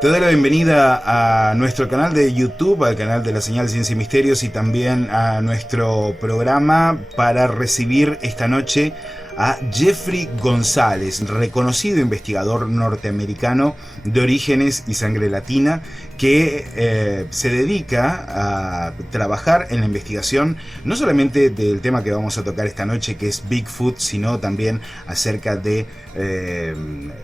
Te doy la bienvenida a nuestro canal de YouTube, al canal de la Señal, Ciencia y Misterios, y también a nuestro programa para recibir esta noche a Jeffrey Gonzalez, reconocido investigador norteamericano de orígenes y sangre latina, que se dedica a trabajar en la investigación no solamente del tema que vamos a tocar esta noche, que es Bigfoot, sino también acerca de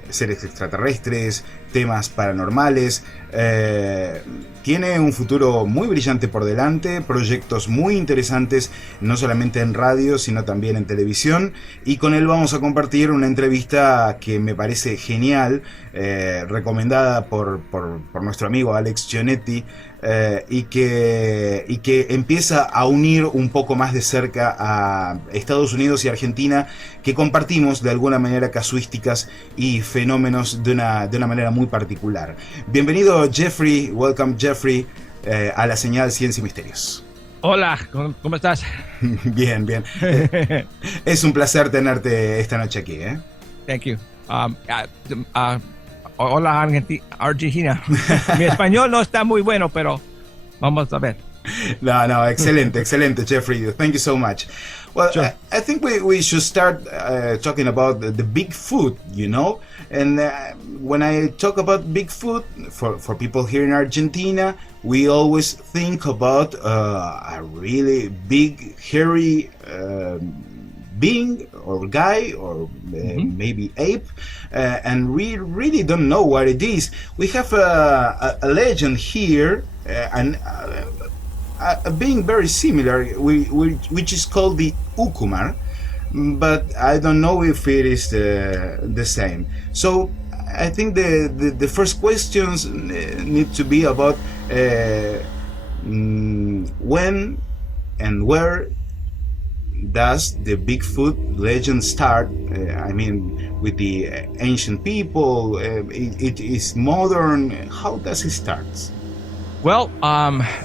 seres extraterrestres, temas paranormales. Tiene un futuro muy brillante por delante, proyectos muy interesantes, no solamente en radio, sino también en televisión, y con él vamos a compartir una entrevista que me parece genial, recomendada por nuestro amigo Alex Gionetti, y que empieza a unir un poco más de cerca a Estados Unidos y Argentina, que compartimos de alguna manera casuísticas y fenómenos de una manera muy particular. Bienvenido Jeffrey, welcome Jeffrey, a la Señal Ciencia y Misterios. Hola, ¿cómo estás? Bien, bien. Es un placer tenerte esta noche aquí, ¿eh? Thank you. Hola, Argentina. Mi español no está muy bueno, pero vamos a ver. No, excelente, Jeffrey. Thank you so much. Well, sure. I think we should start talking about the Bigfoot, you know? And when I talk about Bigfoot, for people here in Argentina, we always think about a really big, hairy being or guy or maybe ape, and we really don't know what it is. We have a legend here, and a being very similar, which is called the Ukumar, but I don't know if it is the same. So I think the first questions need to be about when and where does the Bigfoot legend start? I mean, with the ancient people, it is modern. How does it start? Well,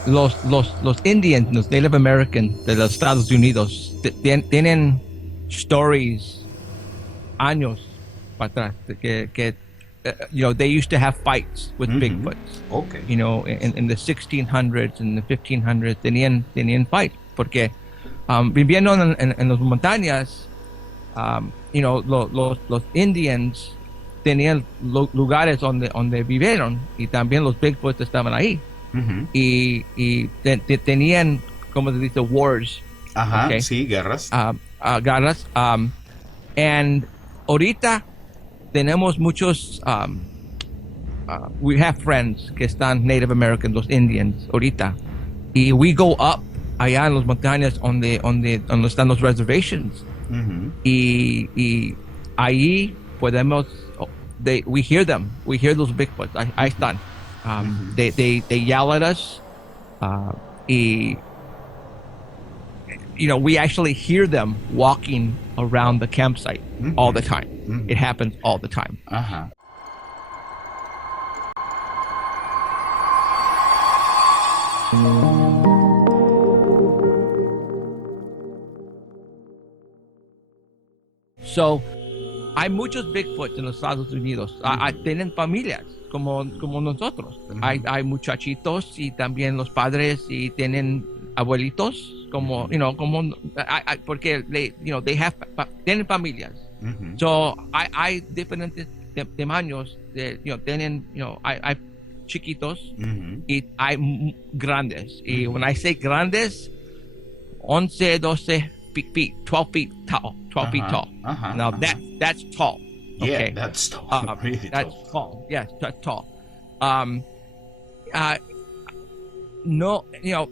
los Indians, los Native Americans de los Estados Unidos tienen stories años para atrás que you know, they used to have fights with Bigfoot. Okay. You know, in the 1600s and the 1500s tenían fight porque viviendo en las montañas, you know, los Indians tenían lugares donde vivieron, y también los Bigfoot estaban ahí. Y tenían, como se dice, wars. Ajá, okay? Sí, guerras. Guerras. And ahorita tenemos muchos, we have friends que están Native Americans, los Indians, ahorita. Y we go up allá en las montañas donde están los reservations. Y ahí podemos, we hear them. We hear those Bigfoots. Ahí están. They yell at us, you know, we actually hear them walking around the campsite all the time. It happens all the time. So, hay muchos Bigfoots en los Estados Unidos. Tienen familias como nosotros. Hay muchachitos y también los padres, y tienen abuelitos como, you know, como porque you know, tienen familias. So hay diferentes tamaños de, you know, tienen, you know, hay chiquitos y hay grandes. Y when I say grandes, 11, 12 feet, 12 feet tall. 12 feet tall. Now that's tall. Okay. Yeah, that's tall. Really that's tall. Yes, that's tall. No, you know,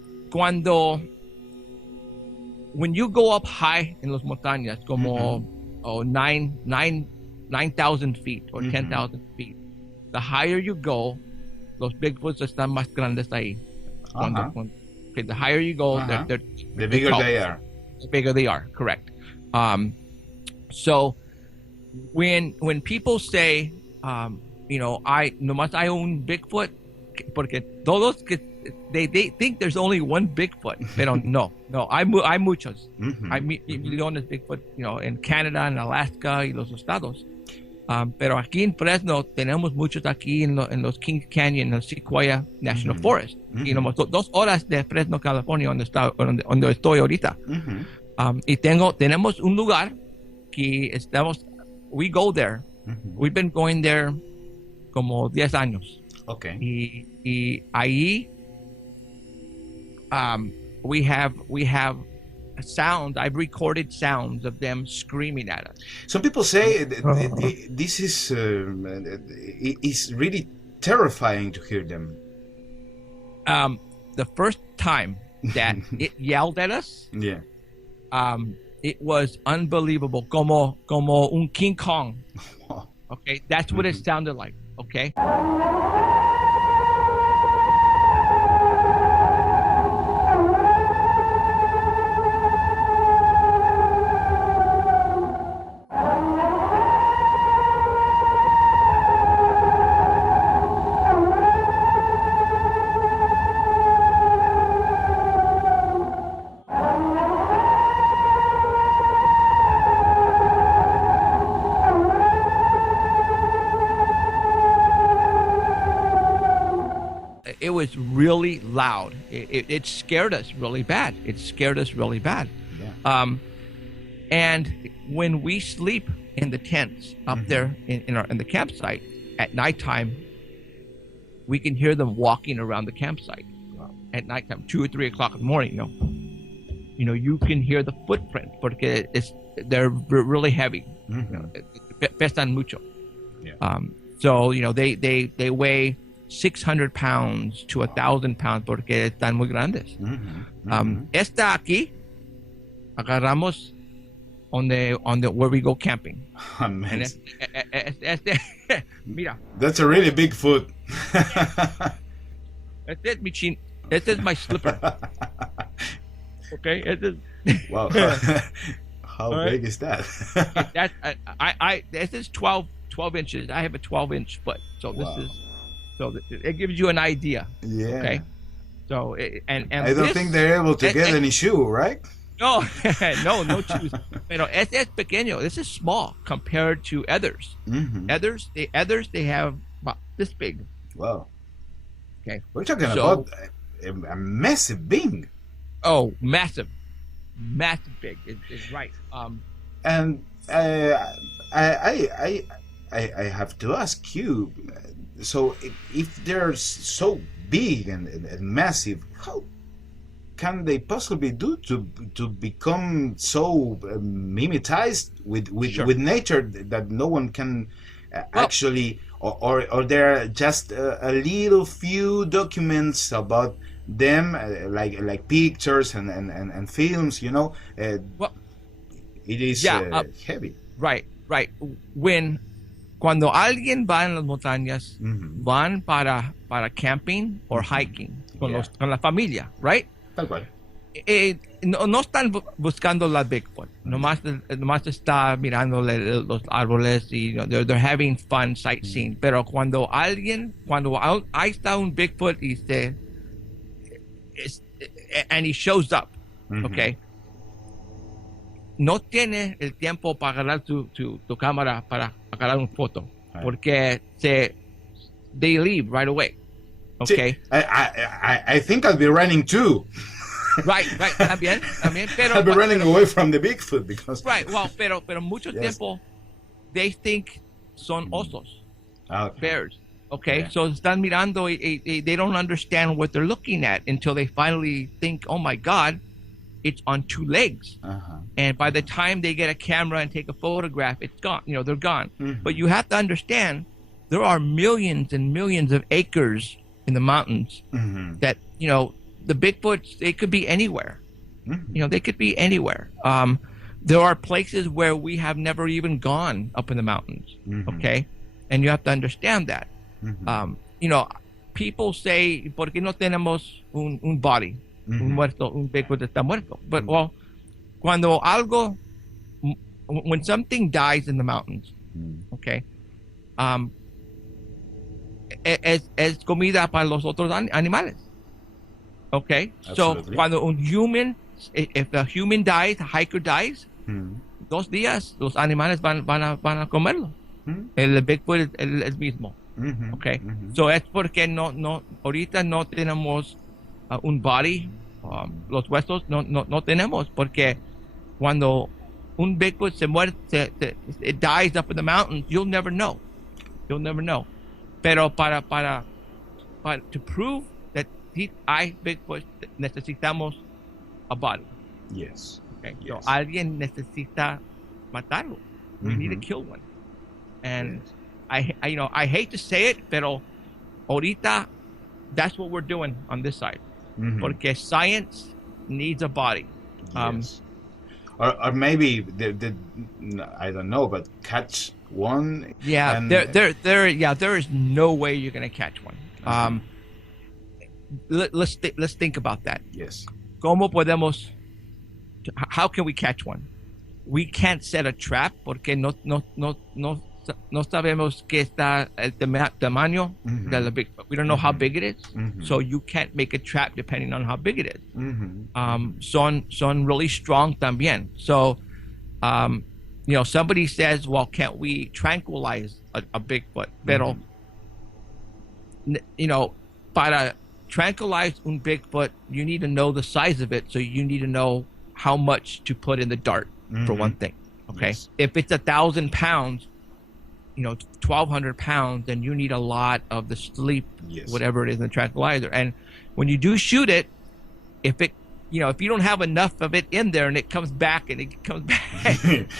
when you go up high in los montañas, como 9,000 feet or 10,000 feet. The higher you go, los Bigfoots están más grandes ahí. Okay, the higher you go, the bigger they are. The bigger they are, correct. So when people say, nomás hay un Bigfoot, porque todos que they think there's only one Bigfoot, pero no, hay muchos. Hay millones de Bigfoot, en Canada, en Alaska y los estados. Pero aquí en Fresno tenemos muchos aquí en los Kings Canyon, en el Sequoia National Forest. Y nomás 2 horas de Fresno, California, donde estoy ahorita. Y tenemos un lugar que we go there. We've been going there como 10 años. Okay. Y ahí we have sound. I've recorded sounds of them screaming at us. Some people say this is it's really terrifying to hear them. The first time that it yelled at us, it was unbelievable, como un King Kong. Okay, that's what it sounded like. Okay. It was really loud. It scared us really bad. Yeah. And when we sleep in the tents up there in the campsite at nighttime, we can hear them walking around the campsite at nighttime, 2 or 3 o'clock in the morning. You can hear the footprint porque they're really heavy. Pesan mucho. Yeah. So they weigh 600 pounds to 1,000 pounds porque están muy grandes. Esta aquí agarramos where we go camping. Amazing. Mira. That's a really big foot. This is my slipper. Okay. Wow. How big is that? This is 12 inches. I have a 12-inch foot. So this is. So it gives you an idea. Yeah. Okay. So and I don't think they're able to get any shoe, right? No, no shoes. Pero este es pequeño. This is small compared to others. Others they have about this big. Wow. Okay. We're talking about a massive being. Oh, massive big is right. And I have to ask you. So if they're so big and massive, how can they possibly do to become so mimetized with nature that no one can actually, or there are just a little few documents about them, like pictures and films, it is heavy. Right. Cuando alguien va en las montañas, van para camping or hiking con la familia, right? Tal cual. No están buscando la Bigfoot. Nomás está mirando los árboles y they're having fun sightseeing. Pero cuando ahí está un Bigfoot and he shows up, okay? No tiene el tiempo para agarrar tu cámara para agarrar una foto, porque they leave right away. Okay. I think I'll be running too. Right. También. Pero I'll be running away from the Bigfoot because. Right. Well, pero mucho tiempo they think son osos, bears. Okay. Yeah. So están mirando y they don't understand what they're looking at until they finally think, oh my God, it's on 2 legs. And by the time they get a camera and take a photograph, it's gone. They're gone. But you have to understand, there are millions and millions of acres in the mountains that, the Bigfoots, they could be anywhere. They could be anywhere. there are places where we have never even gone up in the mountains. Okay, and you have to understand that. You know, people say, ¿por qué no tenemos un body, un muerto, un Bigfoot está muerto? But well, cuando algo, when something dies in the mountains, okay, es comida para los otros animales. Okay, Absolutely. so cuando un human, if a human dies, a hiker dies, 2 días los animales van a comerlo. El Bigfoot es el mismo. Okay, so es porque no ahorita no tenemos un body, los huesos no tenemos, porque cuando un Bigfoot se muere, it dies up in the mountains, you'll never know. Pero para to prove that hay Bigfoot, necesitamos a body. Yes. Okay, Yes. so alguien necesita matarlo. We need to kill one. And I I hate to say it, pero ahorita that's what we're doing on this side. Porque science needs a body. Yes. Or maybe I don't know, but catch one. Yeah, and, there is no way you're gonna catch one. Let's think about that. Yes. ¿Cómo podemos? How can we catch one? We can't set a trap porque no sabemos qué está el tamaño de la Bigfoot. We don't know how big it is, so you can't make a trap depending on how big it is. Son really strong también. So, you know, somebody says, well, can't we tranquilize a Bigfoot? Pero, you know, para tranquilize un Bigfoot, you need to know the size of it, so you need to know how much to put in the dart, for one thing. Okay, Yes. If it's 1,000 pounds, you know, 1,200 pounds, then you need a lot of the sleep, whatever it is in the tranquilizer. And when you do shoot it, if it, you know, if you don't have enough of it in there and it comes back, you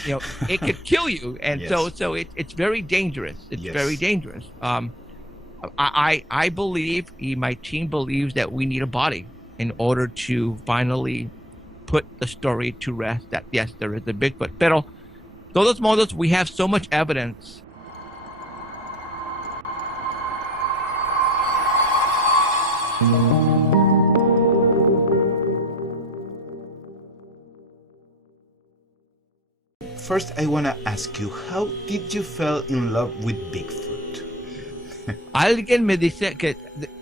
know, it could kill you. And so it's very dangerous. It's very dangerous. I believe, my team believes that we need a body in order to finally put the story to rest that yes, there is a Bigfoot. Pero todos modos, we have so much evidence. First, I want to ask you, how did you fall in love with Bigfoot? Alguien me dice que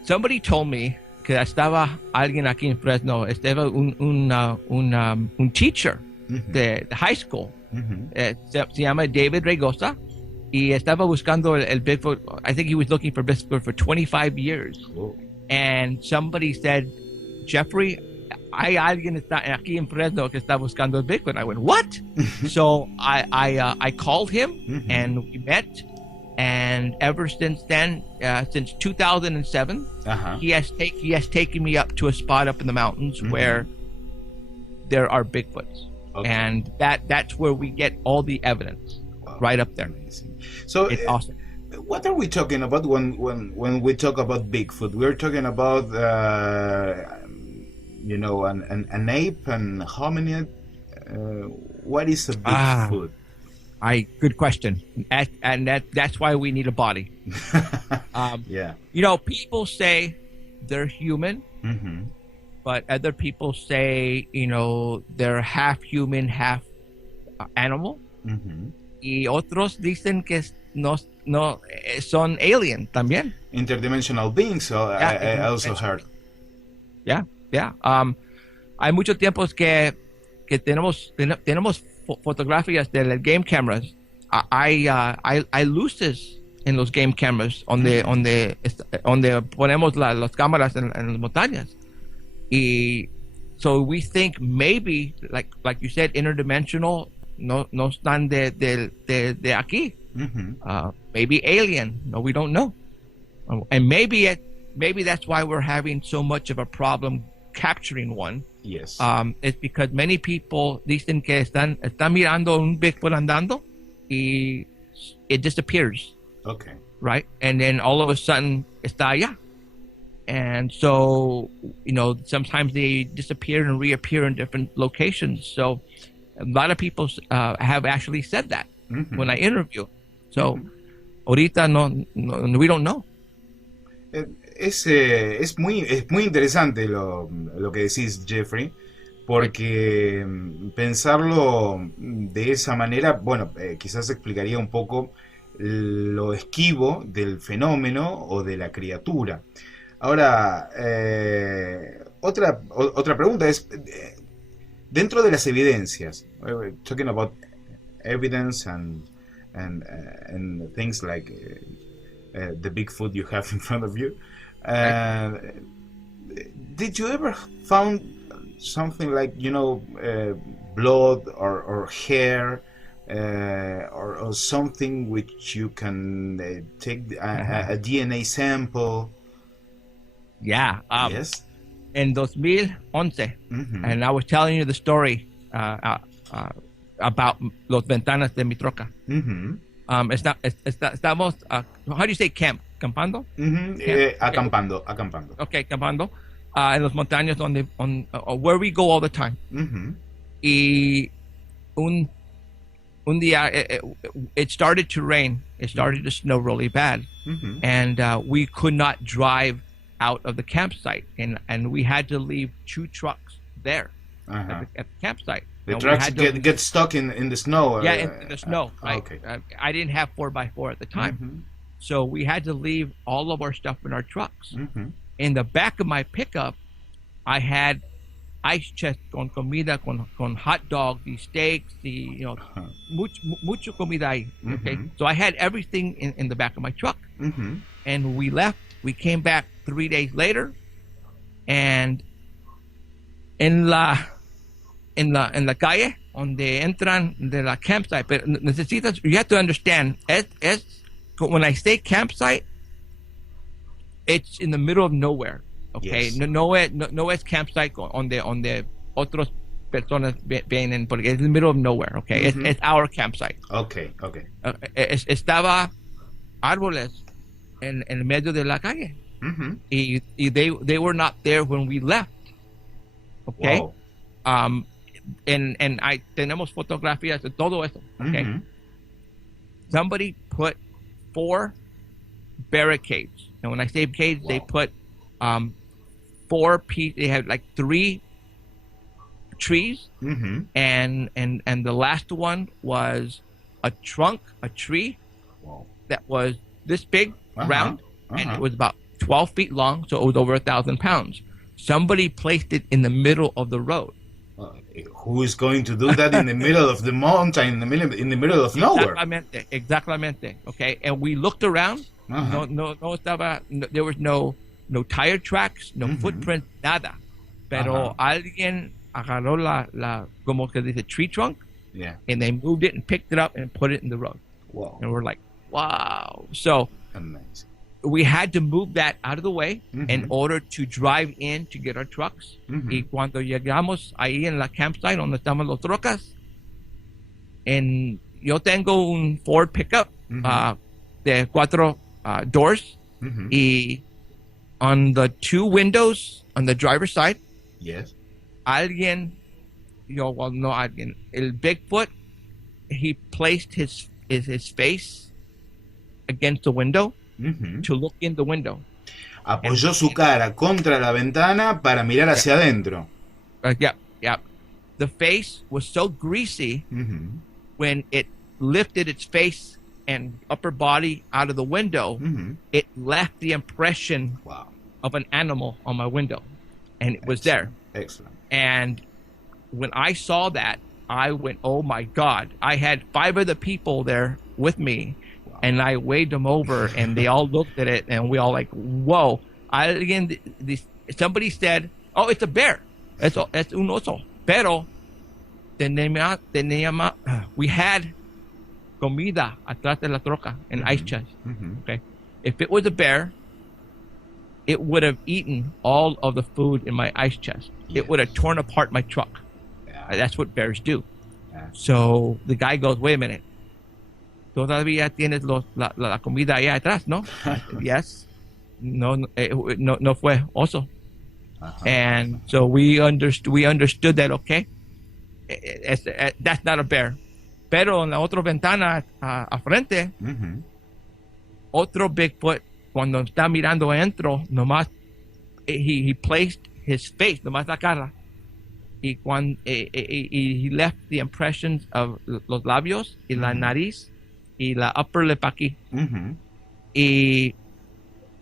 somebody told me que estaba alguien aquí en Fresno, estaba un teacher de high school, se llama David Regosa, y estaba buscando el Bigfoot. I think he was looking for Bigfoot for 25 years. Whoa. And somebody said, Jeffrey, hay alguien está aquí en Fresno que está buscando el Bigfoot. I went, what? So I called him and we met. And ever since then, since 2007, he has taken me up to a spot up in the mountains where there are Bigfoots, and that's where we get all the evidence, right up there. Amazing. So it's awesome. What are we talking about when we talk about Bigfoot? We're talking about you know, an ape and hominid. What is a Bigfoot? Good question, and that's why we need a body. Yeah. You know, people say they're human, but other people say, you know, they're half human, half animal. Y otros dicen que no son alien también. Interdimensional beings. So I also heard. Yeah. Hay muchos tiempos que tenemos fotografías de las game cameras. Hay luces en los game cameras donde ponemos las cámaras en las montañas. Y so we think maybe, like you said, interdimensional, no están de aquí. Maybe alien. No, we don't know. And maybe that's why we're having so much of a problem capturing one. Yes. It's because many people dicen que están mirando un Bigfoot andando y it disappears. Okay. Right? And then all of a sudden está allá. And so, you know, sometimes they disappear and reappear in different locations. So A lot of people have actually said that when I interview. So, ahorita we don't know. Es muy interesante lo que decís, Jeffrey, porque pensarlo de esa manera, bueno, quizás explicaría un poco lo esquivo del fenómeno o de la criatura. Ahora, otra pregunta es, dentro de las evidencias, talking about evidence and things like the Bigfoot you have in front of you, did you ever found something like, blood or hair, or something which you can take a DNA sample? Yeah. Yes. In 2011, and I was telling you the story about los ventanas de mi troca. Estamos, how do you say camp? ¿Campando? Acampando. Okay, campando. En los montañas where we go all the time. Y un día, it started to rain. It started to snow really bad. And we could not drive out of the campsite. And we had to leave 2 trucks there at the campsite. The trucks get stuck in the snow. Yeah, in the snow. Okay. I didn't have 4x4 at the time. So we had to leave all of our stuff in our trucks. In the back of my pickup, I had ice chest con comida, con hot dogs, the steaks, mucho comida ahí. Okay, so I had everything in the back of my truck. And we left. We came back 3 days later, and en la calle donde entran de la campsite. Pero necesitas, you have to understand, when I say campsite, it's in the middle of nowhere. Okay, yes. no es campsite donde otras personas vienen, porque es in the middle of nowhere. Okay, it's our campsite. Okay. Estaba árboles en el medio de la calle, y they were not there when we left. Okay. Wow. And tenemos fotografías de todo eso. Okay. Somebody put 4 barricades, and when I say barricades, they put 4 pieces. They had like 3 trees, and the last one was a tree that was this big, round, and it was about 12 feet long, so it was over 1,000 pounds. Somebody placed it in the middle of the road. Who is going to do that in the middle of the mountain, in the middle of nowhere? Exactamente. Okay, and we looked around. There was no tire tracks, no footprint, nada. Pero alguien agarró la como que dice tree trunk, and they moved it and picked it up and put it in the road. Wow. And we're like, wow. So amazing. We had to move that out of the way in order to drive in to get our trucks. Y cuando llegamos ahí en la campsite donde estaban los trocas, yo tengo un Ford pickup de 4 doors, y on the 2 windows on the driver's side, el Bigfoot, he placed his face against the window to look in the window. Apoyó su cara contra la ventana para mirar hacia adentro. Yeah. The face was so greasy when it lifted its face and upper body out of the window, it left the impression of an animal on my window, and it was there. Excellent. And when I saw that, I went, oh my God. I had 5 of the people there with me, and I waved them over, and they all looked at it, and we all like, whoa. Somebody said, oh, it's a bear. Es un oso. Pero we had comida atrás de la troca in ice chest. Okay. If it was a bear, it would have eaten all of the food in my ice chest. It would have torn apart my truck. That's what bears do. So the guy goes, wait a minute. Todavía tienes la comida allá atrás, ¿no? Yes. No fue oso. And so we understood that, okay. that's not a bear. Pero en la otra ventana a frente, otro Bigfoot, cuando está mirando adentro, nomás, he placed his face, nomás la cara. Y cuando he left the impressions of los labios y la nariz y la upper lip aquí. Y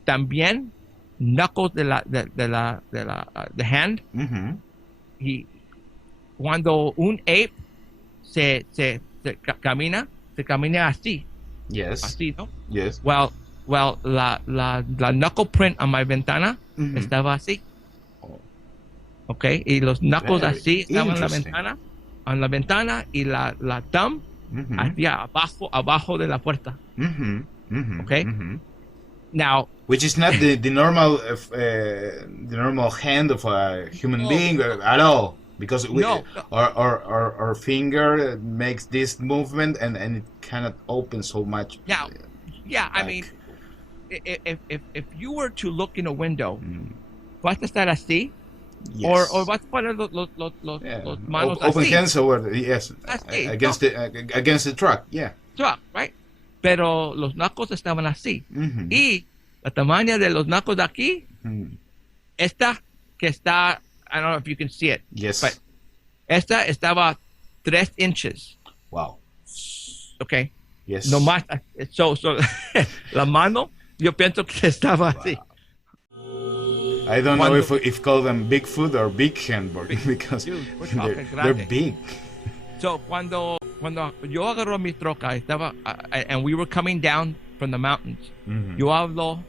también knuckles de la hand. Y cuando un ape se camina así. Yes. Así, ¿no? Yes. Well, la knuckle print on my ventana estaba así. Okay, y los knuckles así estaban en la ventana y la thumb hacia abajo de la puerta. Okay. Now, which is not the normal hand of a human being at all, because our finger makes this movement and it cannot open so much. Now, I mean, if you were to look in a window, vas a estar así. Yes. Or vas a poner los manos open así. hands over against the truck. Yeah. Truck, right? Pero los knuckles estaban así. Y la tamaña de los knuckles de aquí, esta que está, I don't know if you can see it. Yes. But esta estaba 3 inches. Wow. Okay. Yes. No más. So la mano, yo pienso que estaba así. I don't know if call them Bigfoot or Big Hand because they're big. So cuando yo agarró mi troca, estaba and we were coming down from the mountains. Yo hablo,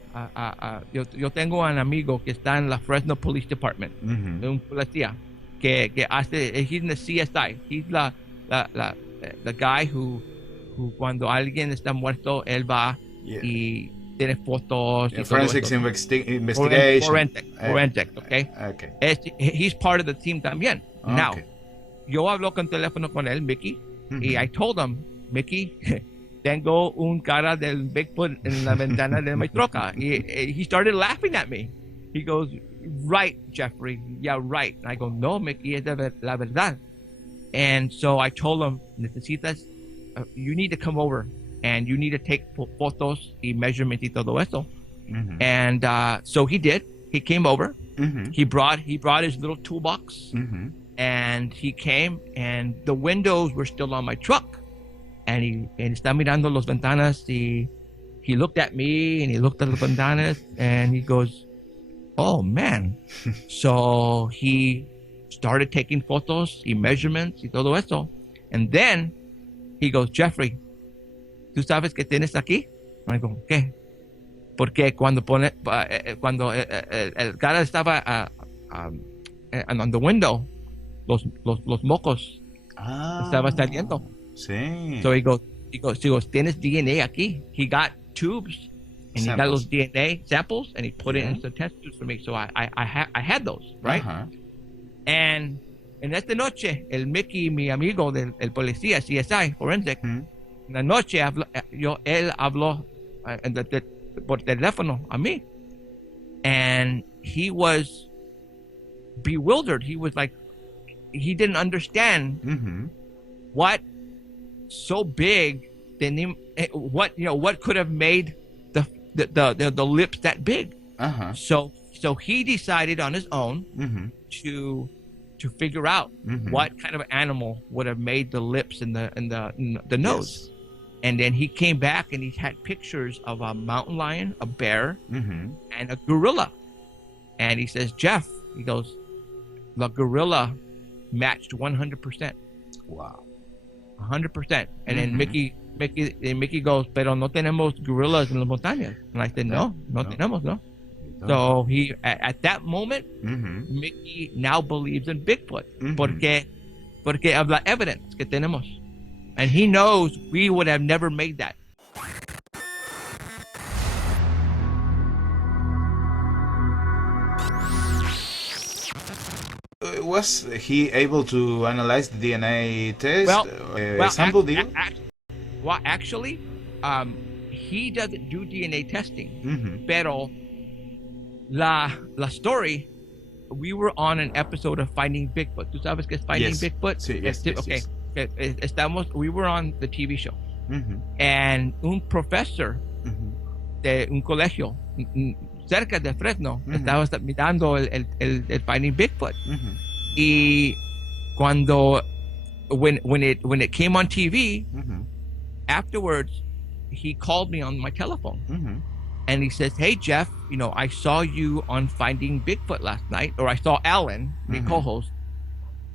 yo tengo un amigo que está en la Fresno Police Department, un policía que hace, he's in the CSI. He's the guy who cuando alguien está muerto, él va y tiene fotos. Forensics investigation. Forensic, okay? He's part of the team también. Now, yo hablo con teléfono con él, Mickey, y I told him, Mickey, tengo un cara del Bigfoot en la ventana de mi troca. He started laughing at me. He goes, right, Jeffrey, yeah, right. And I go, no, Mickey, es la verdad. And so I told him, necesitas, you need to come over. And you need to take photos y measurements y todo eso. And so he did. He came over. He brought his little toolbox. And he came, and the windows were still on my truck. And he está mirando las ventanas. He looked at me, and he looked at las ventanas, and he goes, "Oh man!" So he started taking photos y measurements y todo eso. And then he goes, "Jeffrey, ¿tú sabes qué tienes aquí?" Y digo, ¿qué? Porque cuando el cara estaba on the window, los mocos estaba saliendo. Sí. So he goes, ¿tienes DNA aquí? He got tubes and he got those DNA samples and he put it into test tubes for me. So I had those, right? And en esta noche, el Mickey, mi amigo del policía, CSI, Forensic, en la noche él habló por teléfono a mí. And he was bewildered. He was like, he didn't understand what so big, what could have made the lips that big. So he decided on his own to figure out what kind of animal would have made the lips and the nose. Yes. And then he came back and he had pictures of a mountain lion, a bear, and a gorilla. And he says, Jeff, he goes, the gorilla matched 100%. Wow. 100%. And then Mickey goes, pero no tenemos gorillas en las montañas. And I said, no tenemos, no. So he, at that moment, Mickey now believes in Bigfoot porque of la evidence que tenemos. And he knows we would have never made that. Was he able to analyze the DNA test? Sample actually, he doesn't do DNA testing. Pero la story we were on an episode of Finding Bigfoot. ¿Tú sabes qué es Finding Bigfoot? Sí, yes, Okay. We were on the TV show. Mm-hmm. And un profesor de un colegio cerca de Fresno estaba mirando el Finding Bigfoot. Y cuando when it came on TV, afterwards he called me on my telephone. And he says, "Hey Jeff, I saw you on Finding Bigfoot last night, or I saw Alan, the co-host."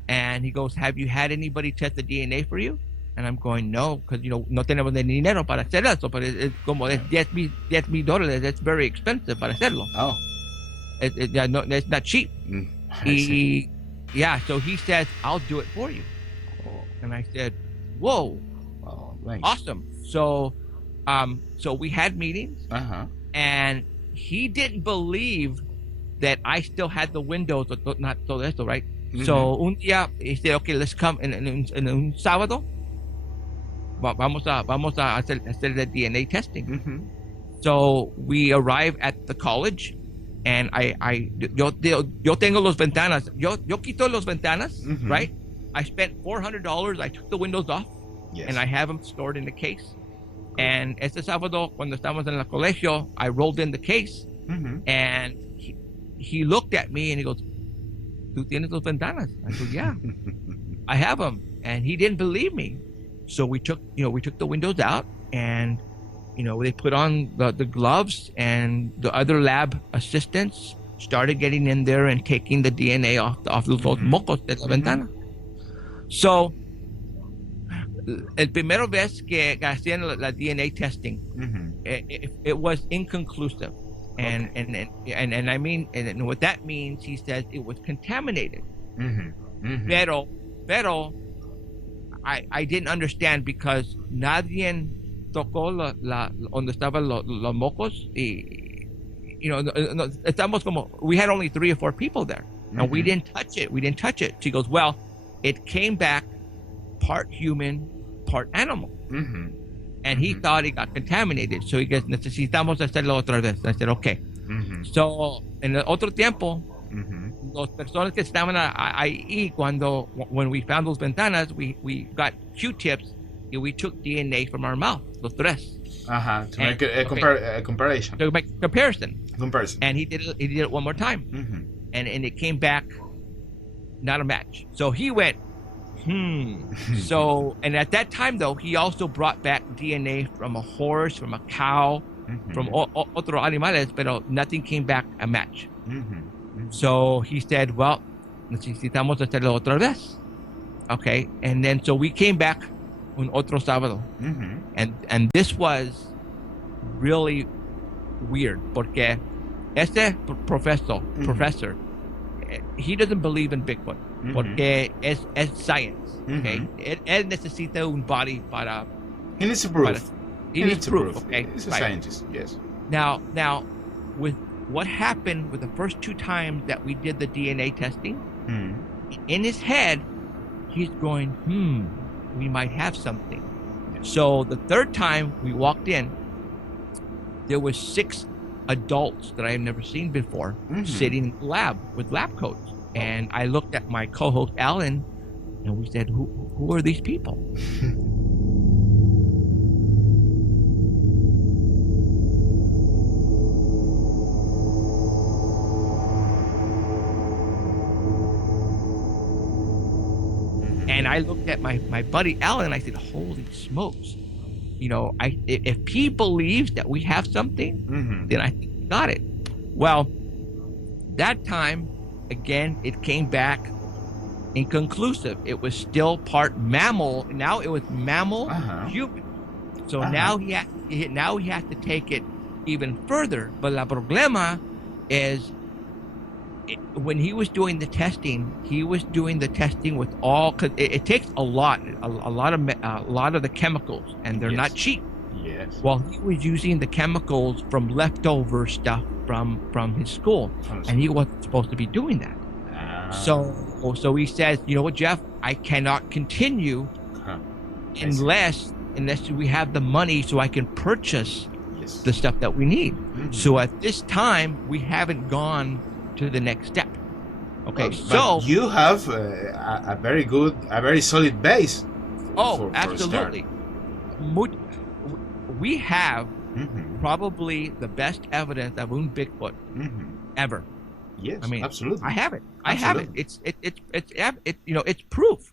And he goes, "Have you had anybody test the DNA for you?" And I'm going, "No, because no tenemos el dinero para hacer eso, pero es como $10,000. It's very expensive para hacerlo. Oh, it's not cheap." So he says, "I'll do it for you." And I said, "Whoa, nice. Awesome." So we had meetings, and he didn't believe that I still had the windows, not todo esto, right? So un día he said, "Okay, let's come en un sábado. Vamos a hacer the DNA testing." So we arrive at the college, and yo tengo los ventanas. Yo quito los ventanas, right? I spent $400. I took the windows off, and I have them stored in the case. And este sábado, cuando estábamos en el colegio, I rolled in the case, and he looked at me and he goes, "¿Tú tienes los ventanas?" I said, "Yeah, I have them." And he didn't believe me. So we took the windows out, and they put on the gloves, and the other lab assistants started getting in there and taking the DNA off los mocos de la ventana. So el primero vez que hacían la DNA testing, it was inconclusive, and I mean, and what that means, he says, it was contaminated. Pero I didn't understand, because nadie tocó donde estaban los mocos, y estamos como, we had only 3 or 4 people there, and we didn't touch it. She goes, "Well, it came back part human, part animal." And he thought it got contaminated, so he goes, "Necesitamos hacerlo otra vez." I said, "Okay." So en el otro tiempo, los personas que estaban ahí when we found those ventanas, we got Q-tips and we took DNA from our mouth, los tres. To make a comparison. To make a comparison. Comparison. And he did it one more time, and it came back not a match. So he went, So, and at that time though, he also brought back DNA from a horse, from a cow, from otros animales, pero nothing came back a match. So he said, "Well, necesitamos hacerlo otra vez." Okay, and then so we came back un otro sábado, and this was really weird, porque este professor, he doesn't believe in Bigfoot, porque es science. Okay, él necesita un body para. He needs to prove. He needs to prove. Okay, he's a scientist. Yes. Now, with what happened with the first 2 times that we did the DNA testing, in his head, he's going, we might have something. So the 3rd time we walked in, there was 6 adults that I had never seen before sitting in the lab with lab coats. And I looked at my co-host Alan, and we said, who are these people? And I looked at my buddy Alan, and I said, "Holy smokes. If he believes that we have something, then I think we got it." Well, that time, again, it came back inconclusive. It was still part mammal. Now it was mammal, human. So now he has to take it even further. But la problema is, when he was doing the testing, with all, because it takes a lot of the chemicals, and they're not cheap. Yes. Well, he was using the chemicals from leftover stuff from his school, and he wasn't supposed to be doing that. So he says, "You know what, Jeff? I cannot continue unless we have the money so I can purchase the stuff that we need." So at this time, we haven't gone to the next step. Okay, but you have a very solid base. Oh, absolutely. We have probably the best evidence of un Bigfoot ever. Yes, I mean, absolutely. I have it. I have it. It's it's proof.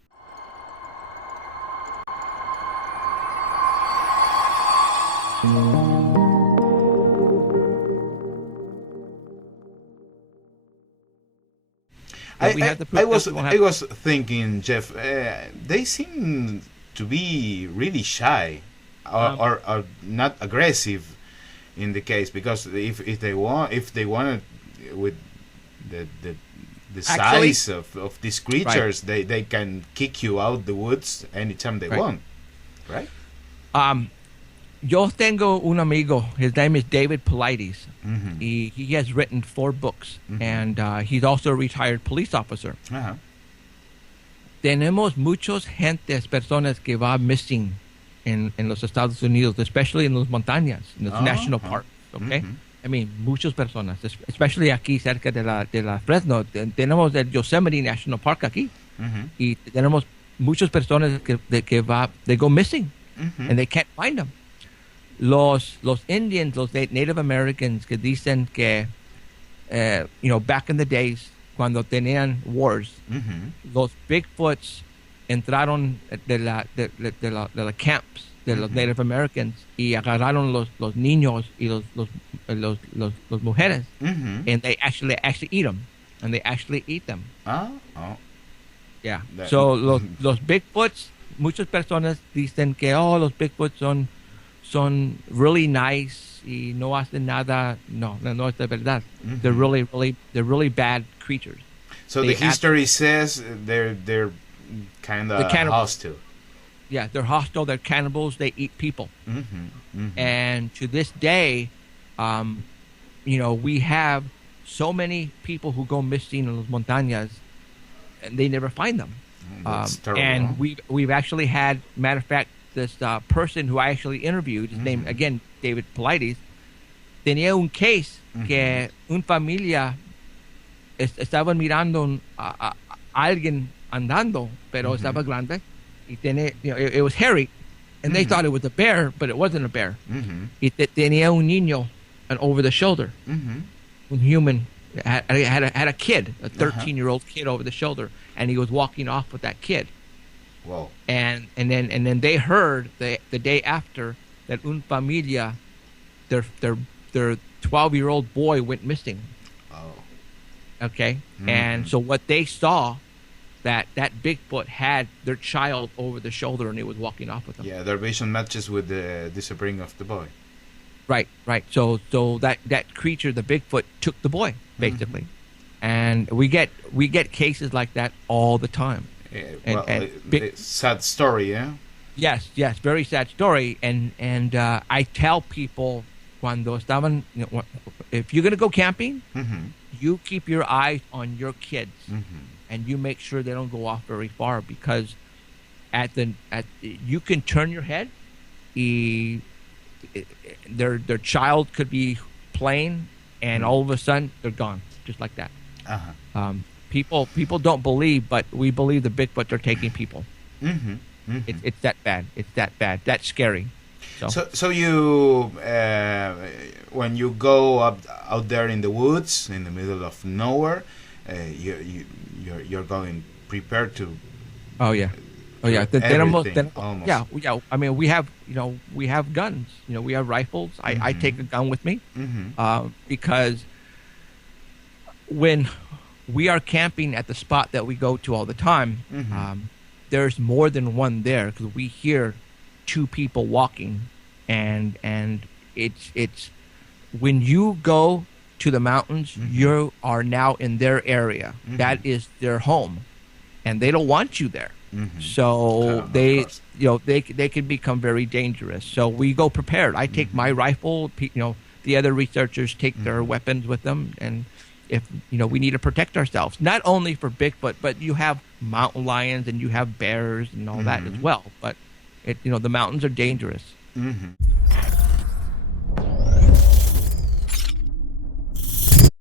I was thinking, Jeff, they seem to be really shy or not aggressive in the case, because if they wanted with the size of these creatures, they can kick you out the woods anytime they want, right? Yo tengo un amigo. His name is David Paulides. He has written 4 books, and he's also a retired police officer. Tenemos muchos gentes, personas que va missing en los Estados Unidos, especially in las montañas, in los national parks. Okay, I mean, muchas personas, especially aquí cerca de la Fresno. Tenemos el Yosemite National Park aquí, y tenemos muchas personas que they go missing, and they can't find them. Los Indians, los Native Americans que dicen que, back in the days, cuando tenían wars, los Bigfoots entraron de la camps de los Native Americans y agarraron los niños y los mujeres, and they actually eat them, and they actually eat them. Yeah. So los Bigfoots, muchas personas dicen que los Bigfoots son really nice y no hacen nada. No es de verdad. They're really bad creatures. So the history says they're kind of hostile. Yeah, they're hostile. They're cannibals. They eat people. And to this day, we have so many people who go missing in las montañas, and they never find them. That's terrible. And we've actually had, matter of fact, this person who I actually interviewed, his name, again, David Paulides, tenía un case que una familia estaba mirando a alguien andando, pero estaba grande, y it was hairy, and they thought it was a bear, but it wasn't a bear. Y tenía un niño over the shoulder, un human, had a kid, a 13-year-old kid over the shoulder, and he was walking off with that kid. Wow. And then they heard the day after that un familia, their 12-year-old boy went missing. Oh. Okay. And so what they saw, that Bigfoot had their child over the shoulder and he was walking off with them. Yeah, their vision matches with the disappearing of the boy. Right. So that creature, the Bigfoot, took the boy basically, and we get cases like that all the time. Sad story, yeah. Yes, very sad story. And I tell people cuando estaban, if you're gonna go camping, you keep your eyes on your kids, and you make sure they don't go off very far, because you can turn your head, their child could be playing, and all of a sudden they're gone, just like that. People don't believe, but we believe the Bigfoot are taking people. It's that bad. It's that bad. That's scary. So you, when you go out there in the woods, in the middle of nowhere, you're going prepared to. Oh yeah. Almost. Yeah. I mean, we have guns. We have rifles. I take a gun with me, because when we are camping at the spot that we go to all the time, there's more than one there, because we hear 2 people walking, and it's when you go to the mountains, you are now in their area. That is their home, and they don't want you there. So they can become very dangerous. So we go prepared. I take my rifle. The other researchers take their weapons with them, and if we need to protect ourselves, not only for Bigfoot, but you have mountain lions and you have bears and all that as well. But the mountains are dangerous.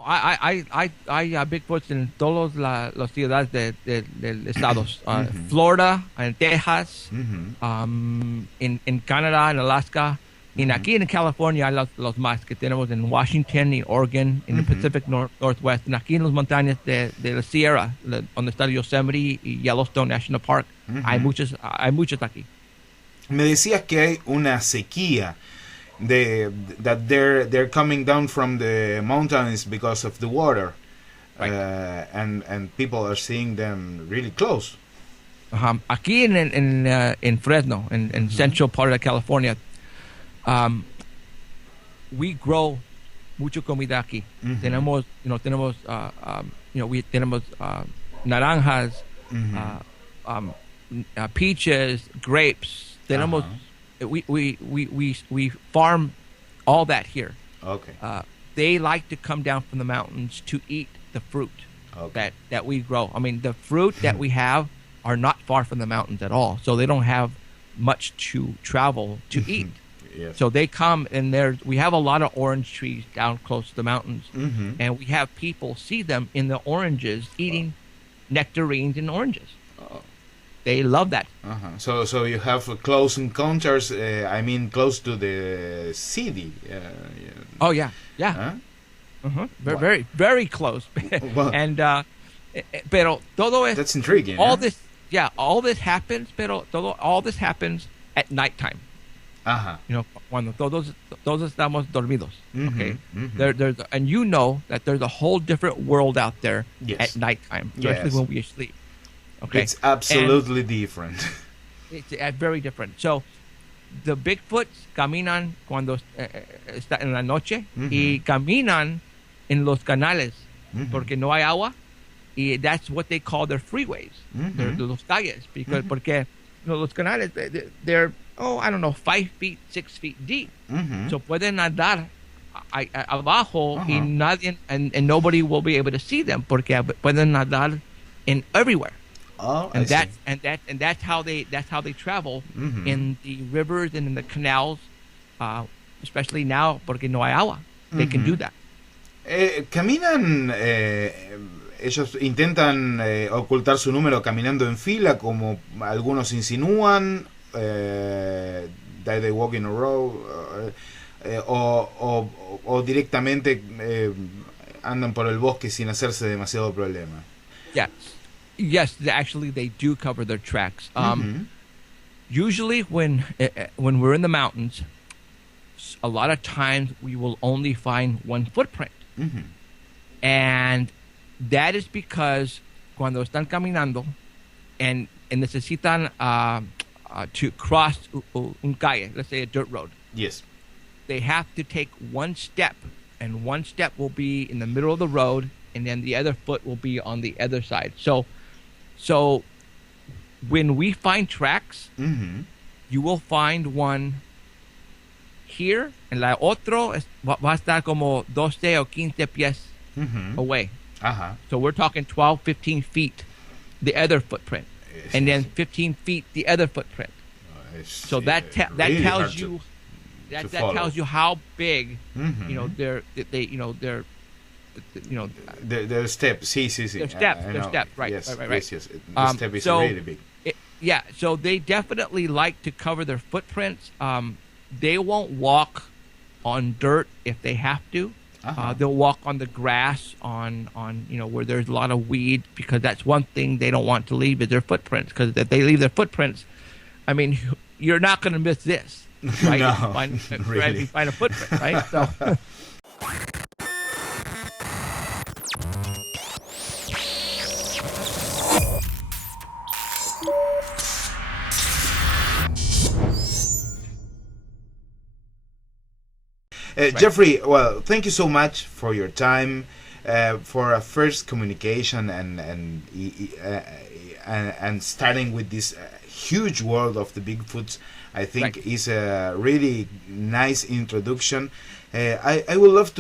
Hay Bigfoots en todas las ciudades del estados. Florida, en Texas, en Canadá, en Alaska. Y aquí en California hay los más que tenemos en Washington y Oregon, en el Pacific Northwest. Y aquí en las montañas de la Sierra, donde está Yosemite y Yellowstone National Park, hay muchos aquí. Me decías que hay una sequía. That they're coming down from the mountains because of the water, right. And people are seeing them really close. Aquí en Fresno, in central part of California, we grow mucho comida aquí. Tenemos naranjas, peaches, grapes. Tenemos. We farm all that here. Okay. They like to come down from the mountains to eat the fruit that we grow. I mean, the fruit that we have are not far from the mountains at all, so they don't have much to travel to eat. Yes. So they come, and we have a lot of orange trees down close to the mountains, and we have people see them in the oranges eating nectarines and oranges. They love that. So you have close encounters. Close to the city. Oh yeah. Very, very close. And pero todo es. That's intriguing. All this happens. Pero all this happens at nighttime. Cuando todos estamos dormidos. Okay. There's and you know that there's a whole different world out there at nighttime, especially when we sleep. Okay. It's absolutely different. It's very different. So, the Bigfoots caminan cuando está en la noche y caminan en los canales porque no hay agua, y that's what they call their freeways, los calles, porque los canales they're 5 feet, 6 feet deep, so pueden nadar abajo y nadie and nobody will be able to see them porque pueden nadar in everywhere. And that's how they travel in the rivers and in the canals, especially now porque no hay agua. They can do that. Caminan, ellos intentan ocultar su número caminando en fila, como algunos insinúan. They walk in a row, o directamente andan por el bosque sin hacerse demasiado problema. Yes, actually, they do cover their tracks. Usually, when we're in the mountains, a lot of times we will only find one footprint, and that is because cuando están caminando and necesitan to cross un calle, let's say a dirt road. Yes, they have to take one step, and one step will be in the middle of the road, and then the other foot will be on the other side. So when we find tracks, you will find one here, and la otro va a estar como 12 or 15 pies away. So we're talking 12, 15 feet, the other footprint, and then 15 feet, the other footprint. So that tells you that tells you how big their steps. Their steps, right. Yes, right. Yes. The step is really big. So they definitely like to cover their footprints. They won't walk on dirt if they have to. They'll walk on the grass, on where there's a lot of weed, because that's one thing they don't want to leave is their footprints. Because if they leave their footprints, I mean, you're not going to miss this, right? No, if you find a footprint, right? So. Jeffrey, well, thank you so much for your time, for a first communication and starting with this huge world of the Bigfoots. I think is a really nice introduction. I would love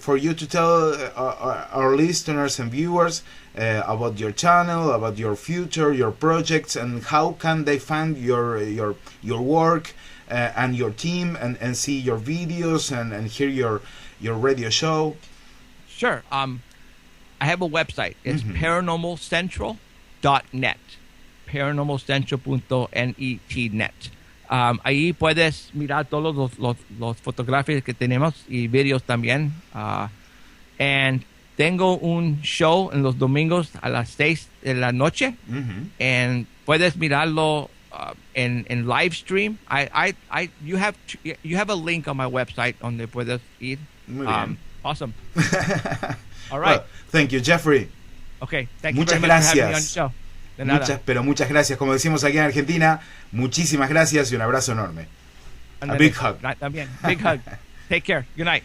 for you to tell our listeners and viewers about your channel, about your future, your projects, and how can they find your work and your team and see your videos and hear your radio show. Sure. I have a website. It's paranormalcentral.net. Paranormalcentral.net. Ahí puedes mirar todos los fotografías que tenemos y videos también. And tengo un show en los domingos a las 6 de la noche. And puedes mirarlo en live stream. You have a link on my website donde puedes ir. Muy bien. Awesome. All right. Well, thank you, Jeffrey. Okay. Thank you Muchas very much for having me on the gracias. show. De nada. Muchas gracias. Como decimos aquí en Argentina, muchísimas gracias y un abrazo enorme. A big hug. También. Big hug. Take care. Good night.